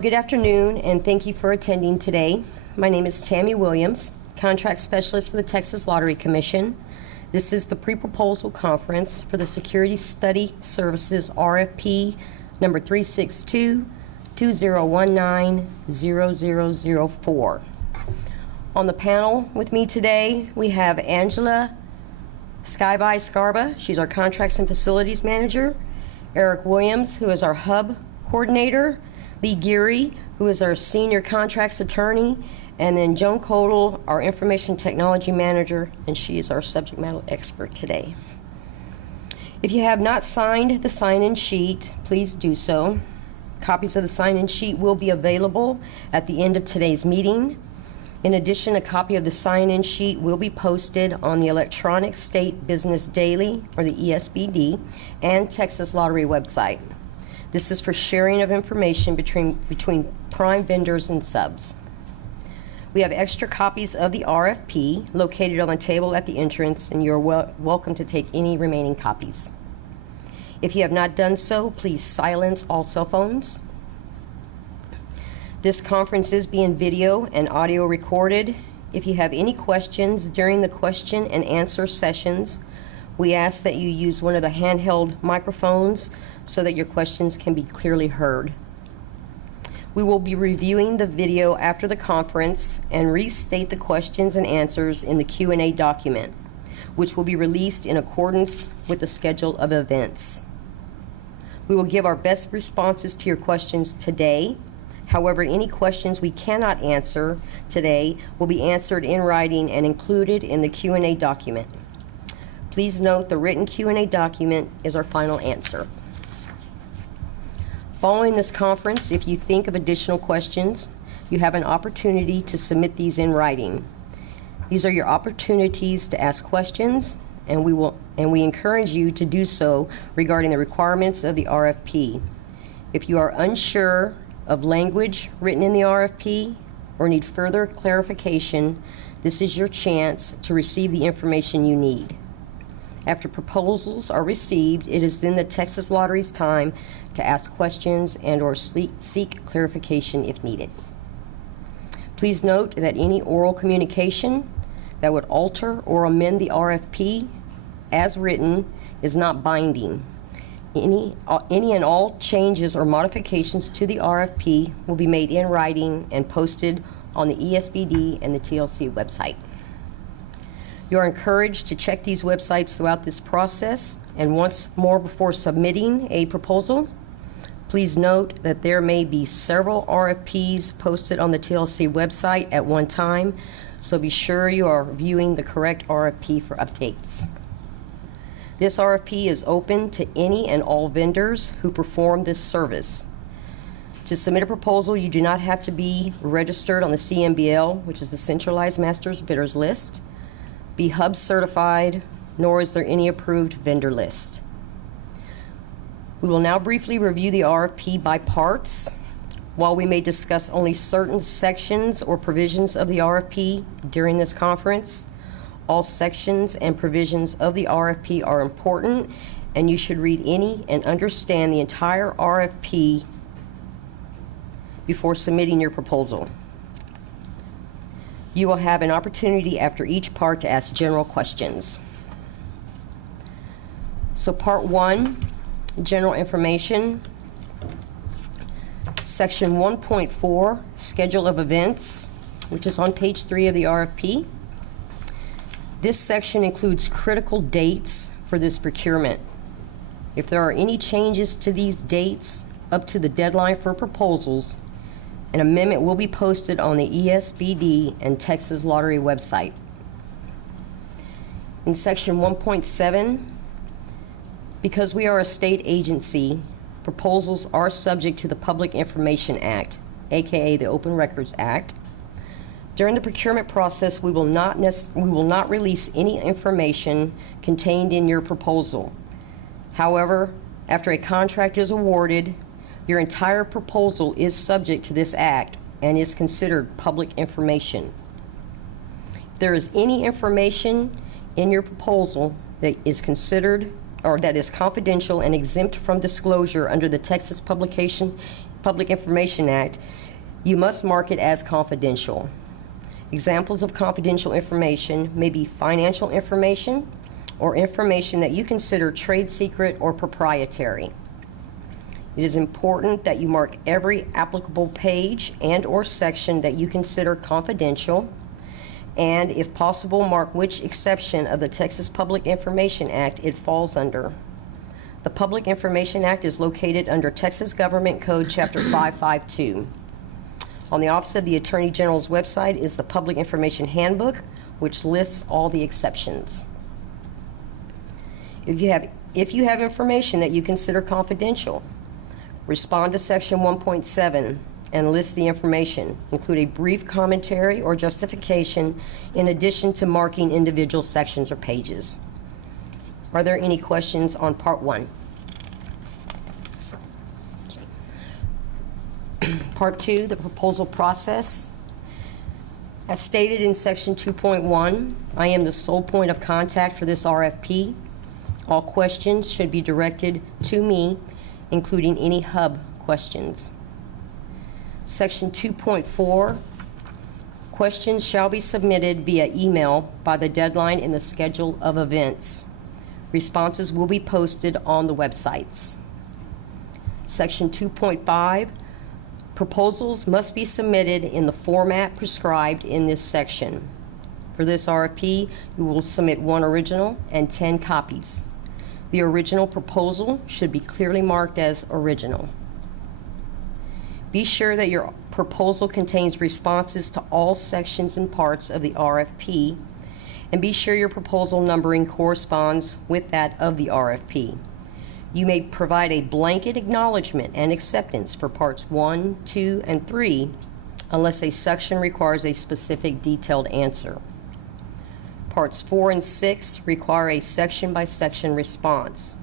Good afternoon, and thank you for attending today. My name is Tammy Williams, Contract Specialist for the Texas Lottery Commission. This is the pre-proposal conference for the Security Study Services RFP number 362-2019-0004. On the panel with me today, we have Angela Scarba. She's our Contracts and Facilities Manager. Eric Williams, who is our Hub Coordinator. Lee Geary, who is our Senior Contracts Attorney, and then Joan Codal, our Information Technology Manager, and she is our subject matter expert today. If you have not signed the sign-in sheet, please do so. Copies of the sign-in sheet will be available at the end of today's meeting. In addition, a copy of the sign-in sheet will be posted on the Electronic State Business Daily, or the ESBD, and Texas Lottery website. This is for sharing of information between prime vendors and subs. We have extra copies of the RFP located on the table at the entrance, and you're welcome to take any remaining copies. If you have not done so, please silence all cell phones. This conference is being video and audio recorded. If you have any questions during the question and answer sessions, we ask that you use one of the handheld microphones so that your questions can be clearly heard. We will be reviewing the video after the conference and restate the questions and answers in the Q&A document, which will be released in accordance with the schedule of events. We will give our best responses to your questions today. However, any questions we cannot answer today will be answered in writing and included in the Q&A document. Please note the written Q&A document is our final answer. Following this conference, if you think of additional questions, you have an opportunity to submit these in writing. These are your opportunities to ask questions, and we encourage you to do so regarding the requirements of the RFP. If you are unsure of language written in the RFP or need further clarification, this is your chance to receive the information you need. After proposals are received, it is then the Texas Lottery's time to ask questions and or seek clarification if needed. Please note that any oral communication that would alter or amend the RFP as written is not binding. Any and all changes or modifications to the RFP will be made in writing and posted on the ESBD and the TLC website. You are encouraged to check these websites throughout this process, and once more before submitting a proposal, please note that there may be several RFPs posted on the TLC website at one time, so be sure you are viewing the correct RFP for updates. This RFP is open to any and all vendors who perform this service. To submit a proposal, you do not have to be registered on the CMBL, which is the Centralized Masters Bidders List, be Hub certified, nor is there any approved vendor list. We will now briefly review the RFP by parts. While we may discuss only certain sections or provisions of the RFP during this conference, all sections and provisions of the RFP are important, and you should read any and understand the entire RFP before submitting your proposal. You will have an opportunity after each part to ask general questions. So part 1, general information. Section 1.4, schedule of events, which is on page 3 of the RFP. This section includes critical dates for this procurement. If there are any changes to these dates up to the deadline for proposals, an amendment will be posted on the ESBD and Texas Lottery website. In section 1.7, because we are a state agency, proposals are subject to the Public Information Act, aka the Open Records Act. During the procurement process, we will not release any information contained in your proposal. However, after a contract is awarded, your entire proposal is subject to this act and is considered public information. If there is any information in your proposal that is considered or that is confidential and exempt from disclosure under the Texas Publication Public Information Act, you must mark it as confidential. Examples of confidential information may be financial information or information that you consider trade secret or proprietary. It is important that you mark every applicable page and or section that you consider confidential, and if possible, mark which exception of the Texas Public Information Act it falls under. The Public Information Act is located under Texas Government Code Chapter 552. On the Office of the Attorney General's website is the Public Information Handbook, which lists all the exceptions. If you have information that you consider confidential, respond to Section 1.7 and list the information. Include a brief commentary or justification in addition to marking individual sections or pages. Are there any questions on Part 1? Part 2, the proposal process. As stated in Section 2.1, I am the sole point of contact for this RFP. All questions should be directed to me, including any hub questions. Section 2.4, questions shall be submitted via email by the deadline in the schedule of events. Responses will be posted on the websites. Section 2.5, proposals must be submitted in the format prescribed in this section. For this RFP, you will submit 1 original and 10 copies. The original proposal should be clearly marked as original. Be sure that your proposal contains responses to all sections and parts of the RFP, and be sure your proposal numbering corresponds with that of the RFP. You may provide a blanket acknowledgement and acceptance for parts 1, 2, and 3 unless a section requires a specific detailed answer. Parts 4 and 6 require a section-by-section response.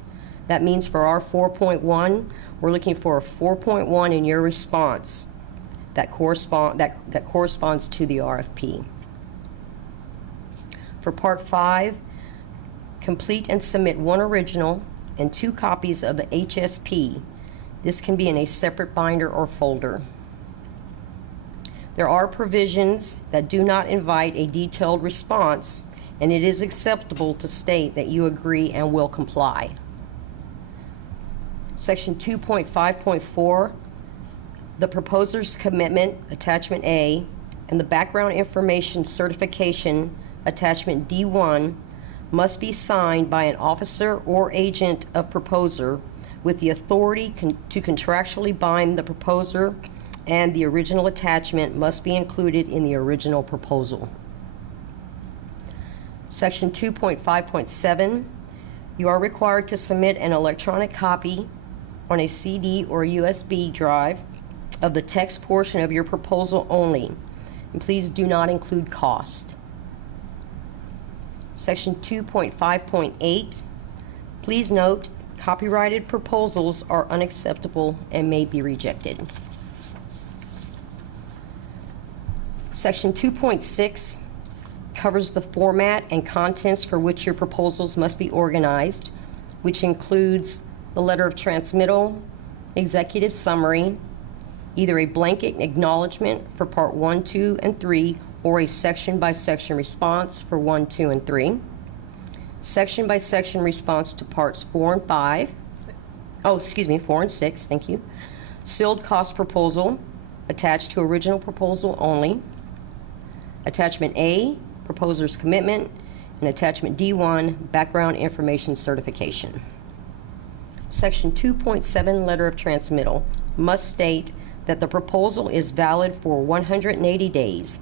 That means for our 4.1, we're looking for a 4.1 in your response that corresponds to the RFP. For Part 5, complete and submit 1 original and 2 copies of the HSP. This can be in a separate binder or folder. There are provisions that do not invite a detailed response, and it is acceptable to state that you agree and will comply. Section 2.5.4, the proposer's commitment, Attachment A, and the background information certification, Attachment D1, must be signed by an officer or agent of proposer with the authority to contractually bind the proposer, and the original attachment must be included in the original proposal. Section 2.5.7, you are required to submit an electronic copy on a CD or USB drive of the text portion of your proposal only, and please do not include cost. Section 2.5.8, please note, copyrighted proposals are unacceptable and may be rejected. Section 2.6 covers the format and contents for which your proposals must be organized, which includes the letter of transmittal, executive summary, either a blanket acknowledgement for Part 1, 2, and 3, or a section-by-section response for 1, 2, and 3. Section-by-section response to Parts 4 and 5. 4 and 6, thank you. Sealed cost proposal attached to original proposal only. Attachment A, proposer's commitment, and Attachment D1, background information certification. Section 2.7, letter of transmittal, must state that the proposal is valid for 180 days,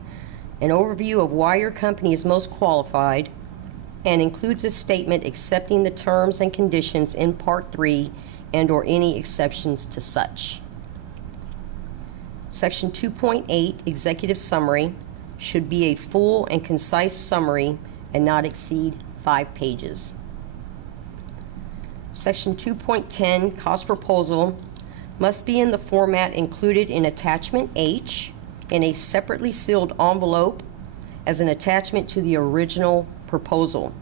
an overview of why your company is most qualified, and includes a statement accepting the terms and conditions in Part 3 and or any exceptions to such. Section 2.8, executive summary, should be a full and concise summary and not exceed 5 pages. Section 2.10, cost proposal, must be in the format included in Attachment H in a separately sealed envelope as an attachment to the original proposal.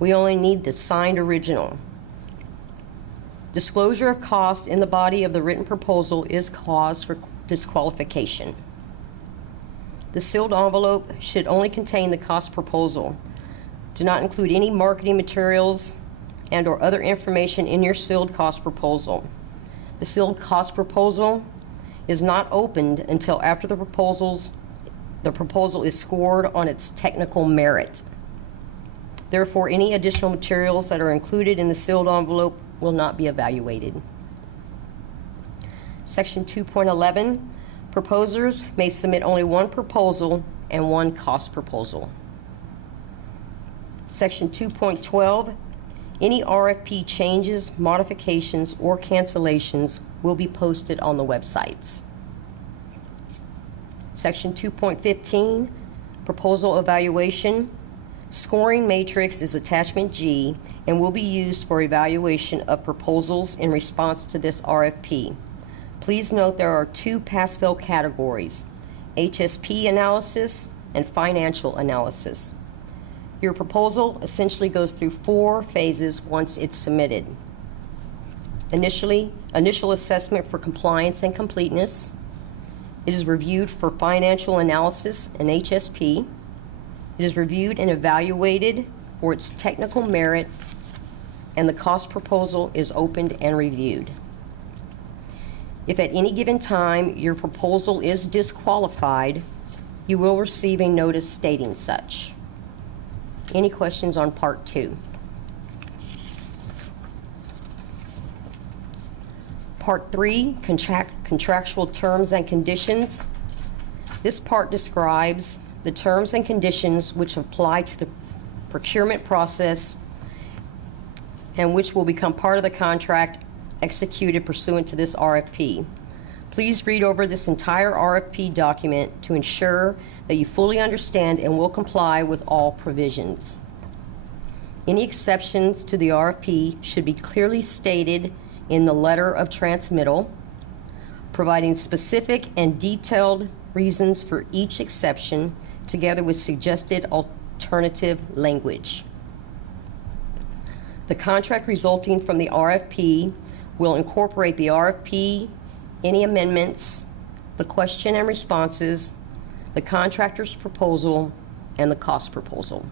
We only need the signed original. Disclosure of cost in the body of the written proposal is cause for disqualification. The sealed envelope should only contain the cost proposal. Do not include any marketing materials and/or other information in your sealed cost proposal. The sealed cost proposal is not opened until after the proposal is scored on its technical merit. Therefore, any additional materials that are included in the sealed envelope will not be evaluated. Section 2.11, proposers may submit only one proposal and one cost proposal. Section 2.12, any RFP changes, modifications, or cancellations will be posted on the websites. Section 2.15, proposal evaluation. Scoring matrix is attachment G and will be used for evaluation of proposals in response to this RFP. Please note there are two pass-fail categories, HSP analysis and financial analysis. Your proposal essentially goes through 4 phases once it's submitted. Initial assessment for compliance and completeness. It is reviewed for financial analysis and HSP. It is reviewed and evaluated for its technical merit, and the cost proposal is opened and reviewed. If at any given time your proposal is disqualified, you will receive a notice stating such. Any questions on Part 2? Part 3, contractual terms and conditions. This part describes the terms and conditions which apply to the procurement process and which will become part of the contract executed pursuant to this RFP. Please read over this entire RFP document to ensure that you fully understand and will comply with all provisions. Any exceptions to the RFP should be clearly stated in the letter of transmittal, providing specific and detailed reasons for each exception, together with suggested alternative language. The contract resulting from the RFP will incorporate the RFP, any amendments, the question and responses, the contractor's proposal, and the cost proposal.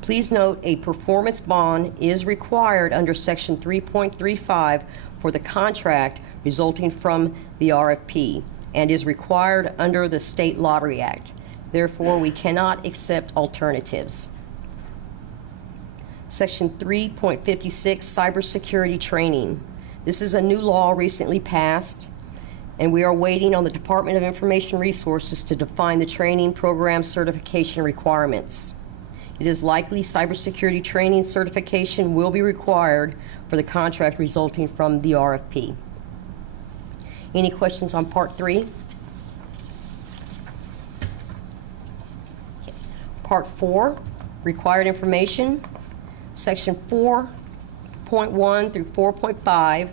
Please note a performance bond is required under Section 3.35 for the contract resulting from the RFP and is required under the State Lottery Act. Therefore, we cannot accept alternatives. Section 3.56, cybersecurity training. This is a new law recently passed, and we are waiting on the Department of Information Resources to define the training program certification requirements. It is likely cybersecurity training certification will be required for the contract resulting from the RFP. Any questions on Part 3? Part 4, required information. Section 4.1 through 4.5.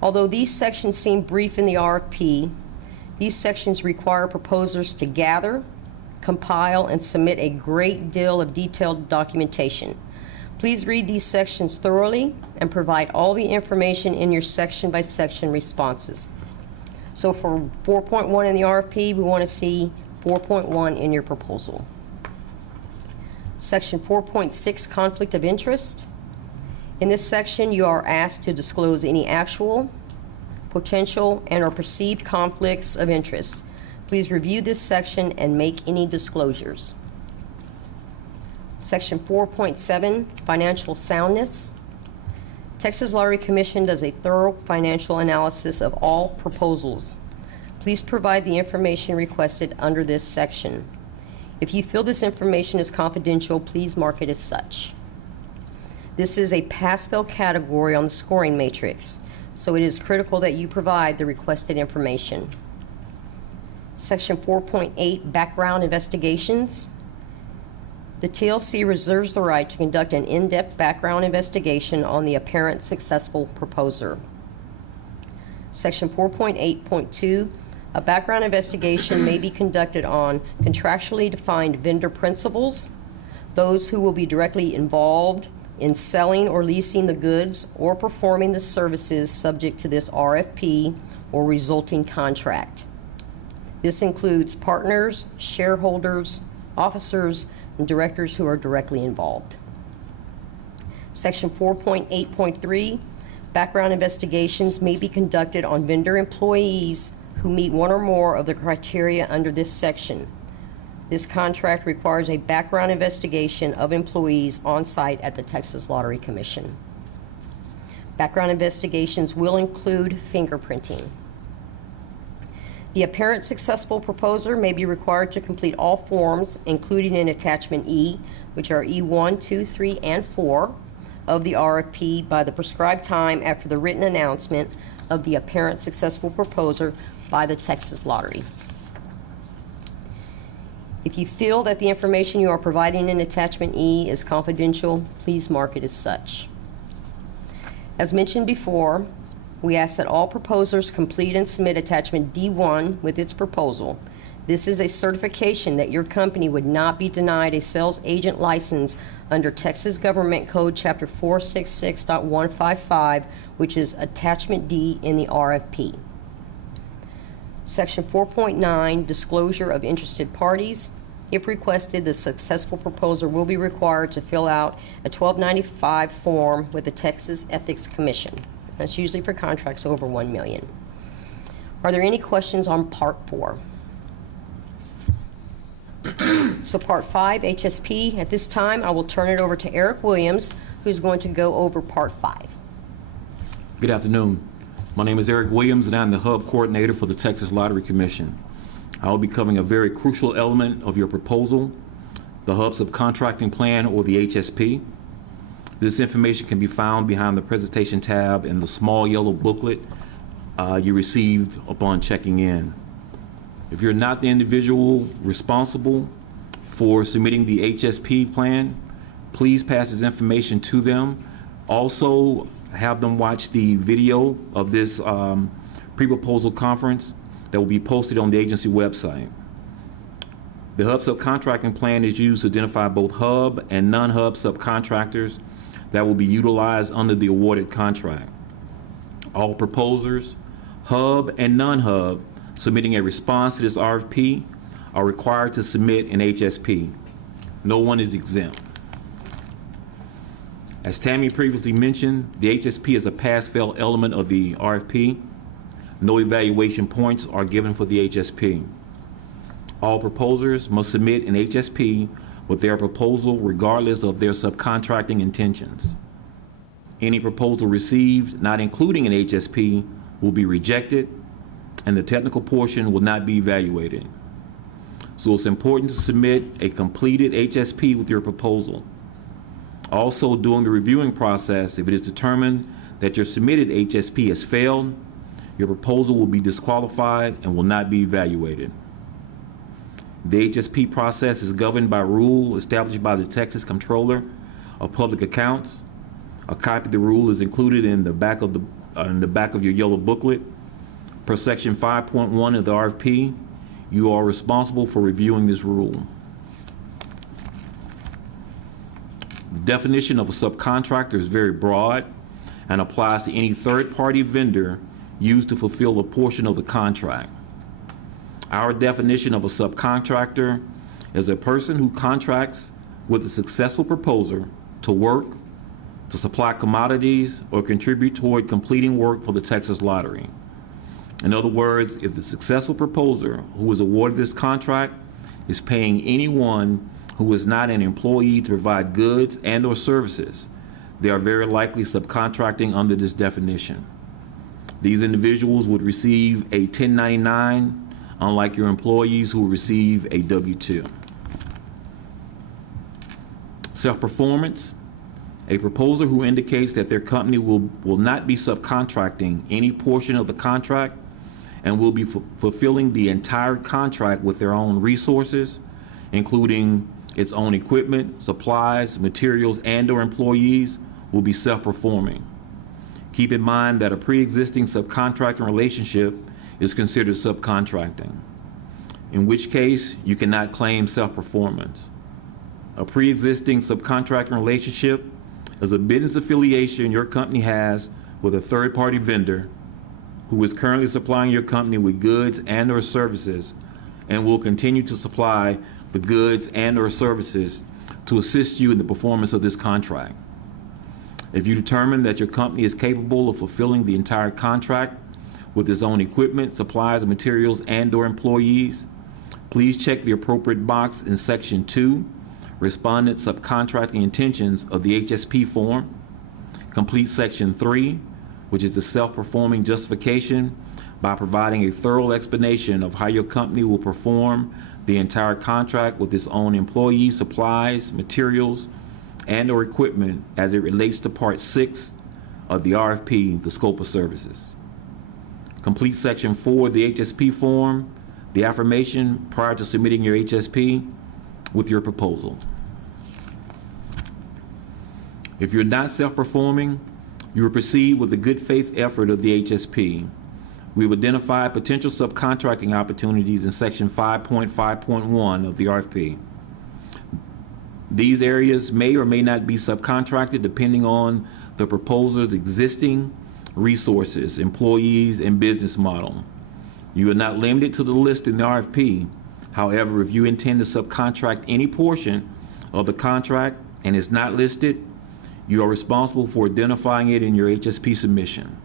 Although these sections seem brief in the RFP, these sections require proposers to gather, compile, and submit a great deal of detailed documentation. Please read these sections thoroughly and provide all the information in your section-by-section responses. So for 4.1 in the RFP, we want to see 4.1 in your proposal. Section 4.6, conflict of interest. In this section, you are asked to disclose any actual, potential, and/or perceived conflicts of interest. Please review this section and make any disclosures. Section 4.7, financial soundness. Texas Lottery Commission does a thorough financial analysis of all proposals. Please provide the information requested under this section. If you feel this information is confidential, please mark it as such. This is a pass-fail category on the scoring matrix, so it is critical that you provide the requested information. Section 4.8, background investigations. The TLC reserves the right to conduct an in-depth background investigation on the apparent successful proposer. Section 4.8.2, a background investigation may be conducted on contractually defined vendor principals, those who will be directly involved in selling or leasing the goods or performing the services subject to this RFP or resulting contract. This includes partners, shareholders, officers, and directors who are directly involved. Section 4.8.3, background investigations may be conducted on vendor employees who meet one or more of the criteria under this section. This contract requires a background investigation of employees on site at the Texas Lottery Commission. Background investigations will include fingerprinting. The apparent successful proposer may be required to complete all forms, including in Attachment E, which are E1, 2, 3, and 4 of the RFP by the prescribed time after the written announcement of the apparent successful proposer by the Texas Lottery. If you feel that the information you are providing in Attachment E is confidential, please mark it as such. As mentioned before, we ask that all proposers complete and submit Attachment D1 with its proposal. This is a certification that your company would not be denied a sales agent license under Texas Government Code Chapter 466.155, which is Attachment D in the RFP. Section 4.9, disclosure of interested parties. If requested, the successful proposer will be required to fill out a 1295 form with the Texas Ethics Commission. That's usually for contracts over $1 million. Are there any questions on Part 4? So Part 5, HSP, at this time I will turn it over to Eric Williams, who's going to go over Part 5. Good afternoon. My name is Eric Williams, and I'm the Hub Coordinator for the Texas Lottery Commission. I will be covering a very crucial element of your proposal, the Hub Subcontracting Plan, or the HSP. This information can be found behind the Presentation tab in the small yellow booklet you received upon checking in. If you're not the individual responsible for submitting the HSP plan, please pass this information to them. Also, have them watch the video of this pre-proposal conference that will be posted on the agency website. The Hub Subcontracting Plan is used to identify both Hub and non-Hub subcontractors that will be utilized under the awarded contract. All proposers, Hub and non-Hub, submitting a response to this RFP are required to submit an HSP. No one is exempt. As Tammy previously mentioned, the HSP is a pass-fail element of the RFP. No evaluation points are given for the HSP. All proposers must submit an HSP with their proposal regardless of their subcontracting intentions. Any proposal received not including an HSP will be rejected, and the technical portion will not be evaluated. So it's important to submit a completed HSP with your proposal. Also, during the reviewing process, if it is determined that your submitted HSP has failed, your proposal will be disqualified and will not be evaluated. The HSP process is governed by rule established by the Texas Comptroller of Public Accounts. A copy of the rule is included in the back of your yellow booklet. Per Section 5.1 of the RFP, you are responsible for reviewing this rule. The definition of a subcontractor is very broad and applies to any third-party vendor used to fulfill a portion of the contract. Our definition of a subcontractor is a person who contracts with a successful proposer to work, to supply commodities, or contribute toward completing work for the Texas Lottery. In other words, if the successful proposer who is awarded this contract is paying anyone who is not an employee to provide goods and/or services, they are very likely subcontracting under this definition. These individuals would receive a 1099, unlike your employees who will receive a W-2. Self-performance. A proposer who indicates that their company will not be subcontracting any portion of the contract and will be fulfilling the entire contract with their own resources, including its own equipment, supplies, materials, and/or employees, will be self-performing. Keep in mind that a pre-existing subcontracting relationship is considered subcontracting, in which case you cannot claim self-performance. A pre-existing subcontracting relationship is a business affiliation your company has with a third-party vendor who is currently supplying your company with goods and/or services and will continue to supply the goods and/or services to assist you in the performance of this contract. If you determine that your company is capable of fulfilling the entire contract with its own equipment, supplies, materials, and/or employees, please check the appropriate box in Section 2, Respondent Subcontracting Intentions of the HSP form. Complete Section 3, which is the self-performing justification, by providing a thorough explanation of how your company will perform the entire contract with its own employees, supplies, materials, and/or equipment as it relates to Part 6 of the RFP, the scope of services. Complete Section 4 of the HSP form, the affirmation prior to submitting your HSP with your proposal. If you're not self-performing, you will proceed with the good faith effort of the HSP. We've identified potential subcontracting opportunities in Section 5.5.1 of the RFP. These areas may or may not be subcontracted depending on the proposer's existing resources, employees, and business model. You are not limited to the list in the RFP. However, if you intend to subcontract any portion of the contract and is not listed, you are responsible for identifying it in your HSP submission.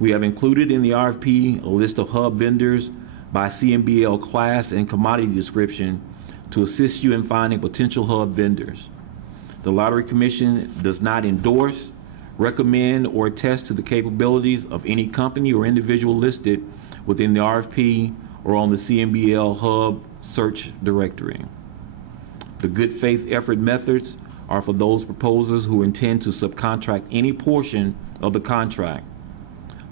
We have included in the RFP a list of hub vendors by CMBL class and commodity description to assist you in finding potential hub vendors. The Lottery Commission does not endorse, recommend, or attest to the capabilities of any company or individual listed within the RFP or on the CMBL Hub search directory. The good faith effort methods are for those proposers who intend to subcontract any portion of the contract.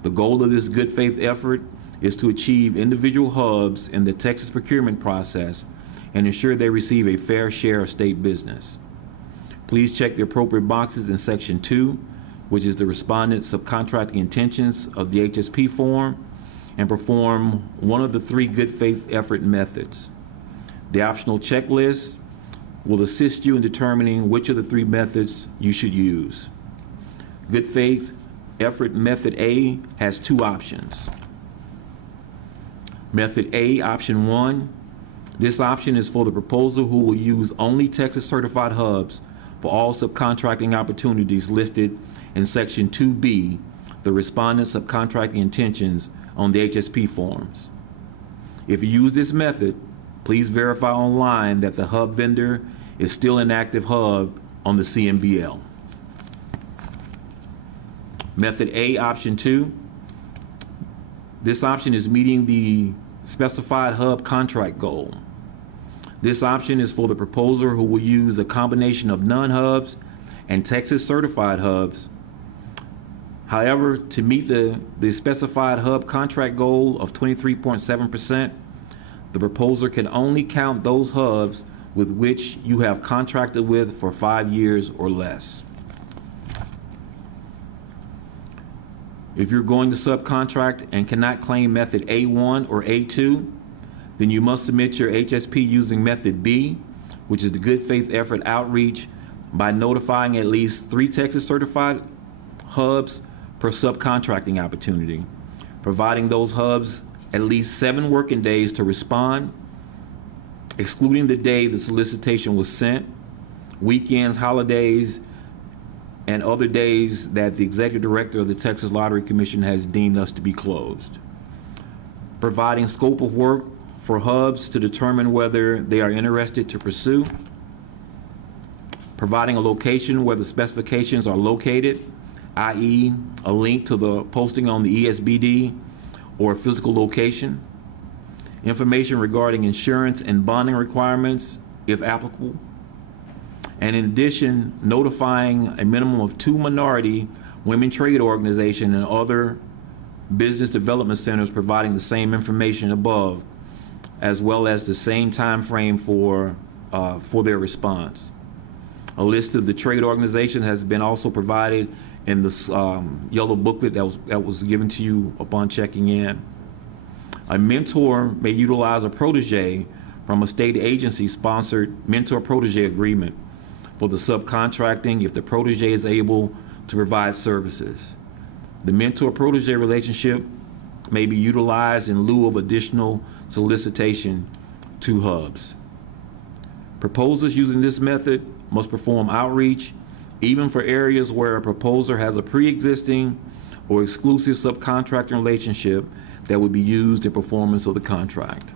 The goal of this good faith effort is to achieve individual hubs in the Texas procurement process and ensure they receive a fair share of state business. Please check the appropriate boxes in Section 2, which is the respondent subcontracting intentions of the HSP form, and perform one of the 3 good faith effort methods. The optional checklist will assist you in determining which of the 3 methods you should use. Good faith effort method A has 2 options. Method A, option 1. This option is for the proposer who will use only Texas certified hubs for all subcontracting opportunities listed in Section 2B, the respondent subcontracting intentions on the HSP forms. If you use this method, please verify online that the hub vendor is still an active hub on the CMBL. Method A, option 2. This option is meeting the specified hub contract goal. This option is for the proposer who will use a combination of non-hubs and Texas certified hubs. However, to meet the specified hub contract goal of 23.7%, the proposer can only count those hubs with which you have contracted with for 5 years or less. If you're going to subcontract and cannot claim method A1 or A2, then you must submit your HSP using method B, which is the good faith effort outreach, by notifying at least 3 Texas certified hubs per subcontracting opportunity, providing those hubs at least 7 working days to respond, excluding the day the solicitation was sent, weekends, holidays, and other days that the executive director of the Texas Lottery Commission has deemed us to be closed. Providing scope of work for hubs to determine whether they are interested to pursue. Providing a location where the specifications are located, i.e. a link to the posting on the ESBD or a physical location. Information regarding insurance and bonding requirements, if applicable. And in addition, notifying a minimum of 2 minority women trade organizations and other business development centers providing the same information above, as well as the same time frame for their response. A list of the trade organizations has been also provided in this yellow booklet that was given to you upon checking in. A mentor may utilize a protege from a state agency-sponsored mentor-protege agreement for the subcontracting if the protege is able to provide services. The mentor-protege relationship may be utilized in lieu of additional solicitation to hubs. Proposers using this method must perform outreach even for areas where a proposer has a pre-existing or exclusive subcontracting relationship that would be used in performance of the contract.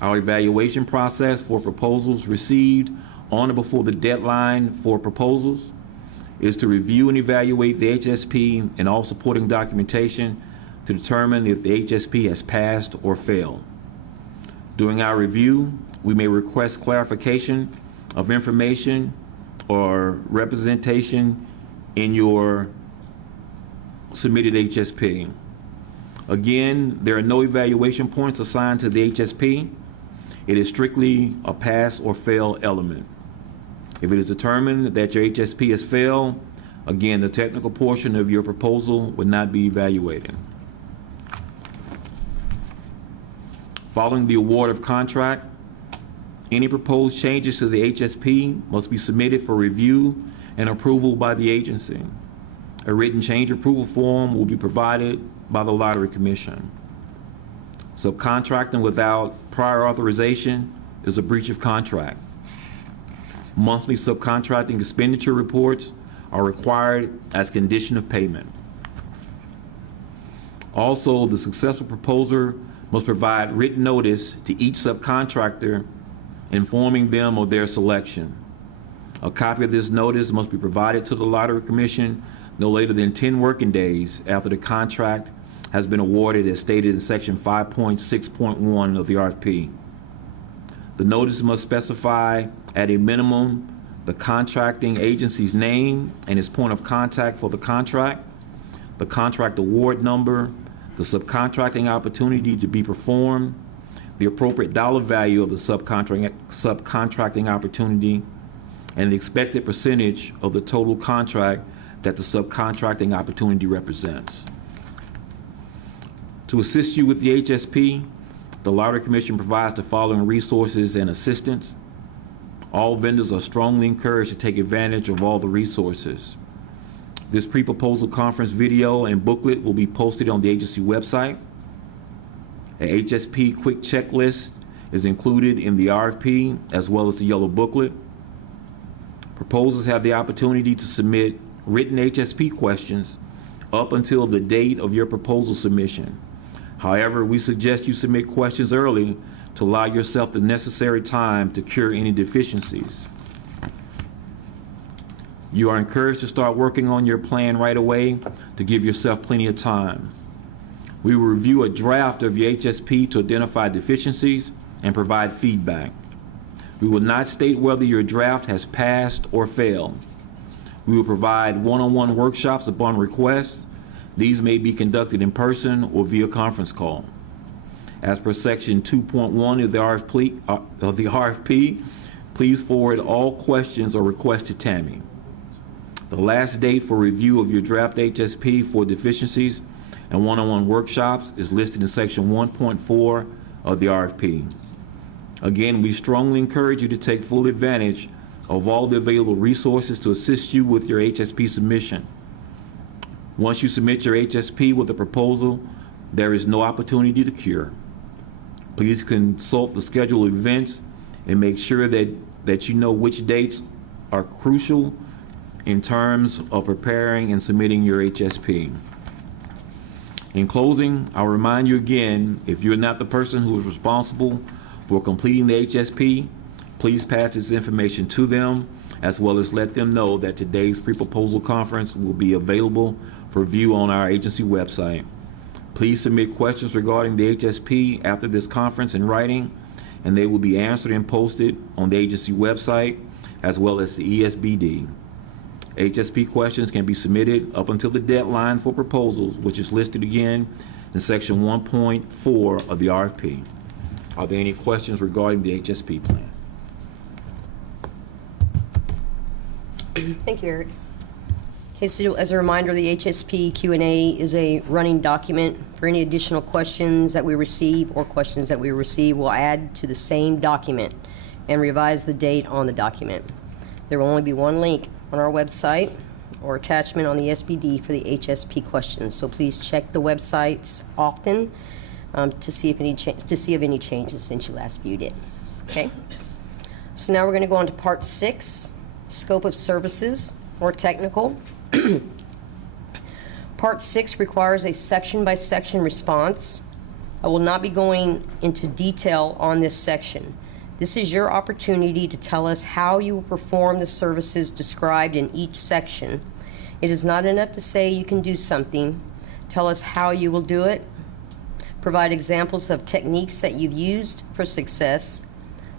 Our evaluation process for proposals received on or before the deadline for proposals is to review and evaluate the HSP and all supporting documentation to determine if the HSP has passed or failed. During our review, we may request clarification of information or representation in your submitted HSP. Again, there are no evaluation points assigned to the HSP. It is strictly a pass or fail element. If it is determined that your HSP has failed, again, the technical portion of your proposal would not be evaluated. Following the award of contract, any proposed changes to the HSP must be submitted for review and approval by the agency. A written change approval form will be provided by the Lottery Commission. Subcontracting without prior authorization is a breach of contract. Monthly subcontracting expenditure reports are required as condition of payment. Also, the successful proposer must provide written notice to each subcontractor informing them of their selection. A copy of this notice must be provided to the Lottery Commission no later than 10 working days after the contract has been awarded as stated in section 5.6.1 of the RFP. The notice must specify at a minimum the contracting agency's name and its point of contact for the contract, the contract award number, the subcontracting opportunity to be performed, the appropriate dollar value of the subcontracting opportunity, and the expected percentage of the total contract that the subcontracting opportunity represents. To assist you with the HSP, the Lottery Commission provides the following resources and assistance. All vendors are strongly encouraged to take advantage of all the resources. This pre-proposal conference video and booklet will be posted on the agency website. A HSP quick checklist is included in the RFP as well as the yellow booklet. Proposers have the opportunity to submit written HSP questions up until the date of your proposal submission. However, we suggest you submit questions early to allow yourself the necessary time to cure any deficiencies. You are encouraged to start working on your plan right away to give yourself plenty of time. We will review a draft of your HSP to identify deficiencies and provide feedback. We will not state whether your draft has passed or failed. We will provide one-on-one workshops upon request. These may be conducted in person or via conference call. As per section 2.1 of the RFP, please forward all questions or requests to Tammy. The last date for review of your draft HSP for deficiencies and one-on-one workshops is listed in section 1.4 of the RFP. Again, we strongly encourage you to take full advantage of all the available resources to assist you with your HSP submission. Once you submit your HSP with a proposal, there is no opportunity to cure. Please consult the schedule of events and make sure that you know which dates are crucial in terms of preparing and submitting your HSP. In closing, I'll remind you again, if you're not the person who is responsible for completing the HSP, please pass this information to them, as well as let them know that today's pre-proposal conference will be available for view on our agency website. Please submit questions regarding the HSP after this conference in writing, and they will be answered and posted on the agency website, as well as the ESBD. HSP questions can be submitted up until the deadline for proposals, which is listed again in section 1.4 of the RFP. Are there any questions regarding the HSP plan? Thank you, Eric. Okay, so as a reminder, the HSP Q&A is a running document. For any additional questions that we receive or questions that we receive, we'll add to the same document. and revise the date on the document. There will only be one link on our website or attachment on the SBD for the HSP questions. So please check the websites often to see if any changes since you last viewed it. Okay. So now we're going to go on to Part 6, Scope of Services, or Technical. Part 6 requires a section-by-section response. I will not be going into detail on this section. This is your opportunity to tell us how you will perform the services described in each section. It is not enough to say you can do something. Tell us how you will do it. Provide examples of techniques that you've used for success.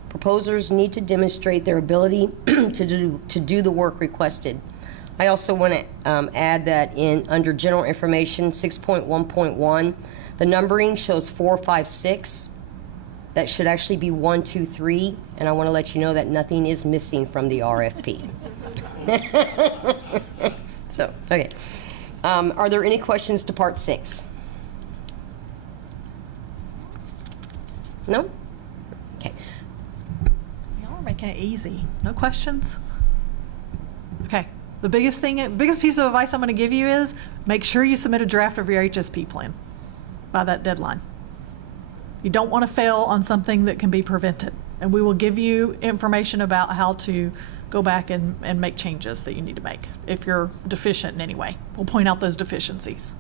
Proposers need to demonstrate their ability to do the work requested. I also want to add that under General Information 6.1.1, the numbering shows 4, 5, 6. That should actually be 1, 2, 3, and I want to let you know that nothing is missing from the RFP. So, okay. Are there any questions to Part 6? No? Okay. Y'all are making it easy. No questions? Okay. The biggest piece of advice I'm going to give you is make sure you submit a draft of your HSP plan by that deadline. You don't want to fail on something that can be prevented. And we will give you information about how to go back and make changes that you need to make if you're deficient in any way. We'll point out those deficiencies.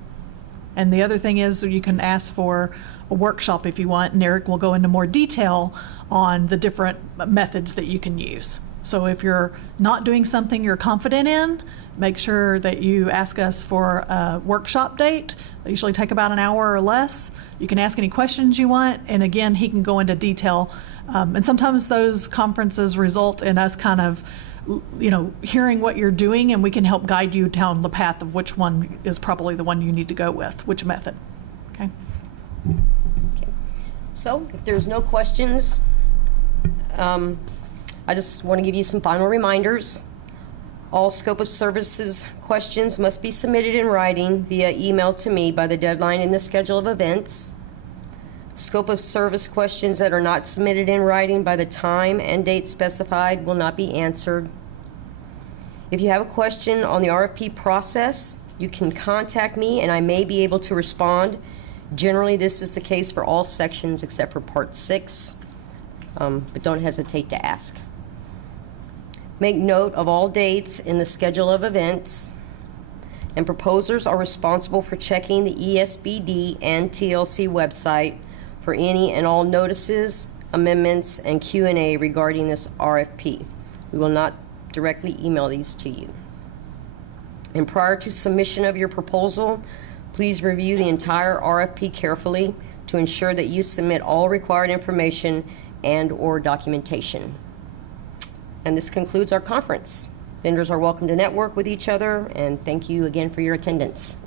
And the other thing is you can ask for a workshop if you want, and Eric will go into more detail on the different methods that you can use. So if you're not doing something you're confident in, make sure that you ask us for a workshop date. They usually take about an hour or less. You can ask any questions you want, and again, he can go into detail. And sometimes those conferences result in us kind of, hearing what you're doing, and we can help guide you down the path of which one is probably the one you need to go with, which method. Okay. So if there's no questions, I just want to give you some final reminders. All scope of services questions must be submitted in writing via email to me by the deadline in the schedule of events. Scope of service questions that are not submitted in writing by the time and date specified will not be answered. If you have a question on the RFP process, you can contact me and I may be able to respond. Generally, this is the case for all sections except for Part 6, but don't hesitate to ask. Make note of all dates in the schedule of events, and proposers are responsible for checking the ESBD and TLC website for any and all notices, amendments, and Q&A regarding this RFP. We will not directly email these to you. And prior to submission of your proposal, please review the entire RFP carefully to ensure that you submit all required information and/or documentation. And this concludes our conference. Vendors are welcome to network with each other, and thank you again for your attendance.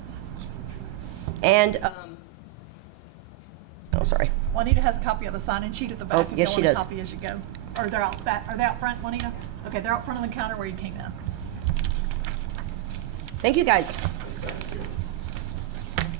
And, sorry. Juanita has a copy of the sign-in sheet at the back. Oh, yes, she does. If you want a copy as you go. Or they're out back. Are they out front, Juanita? Okay, they're out front of the counter where you came in. Thank you, guys.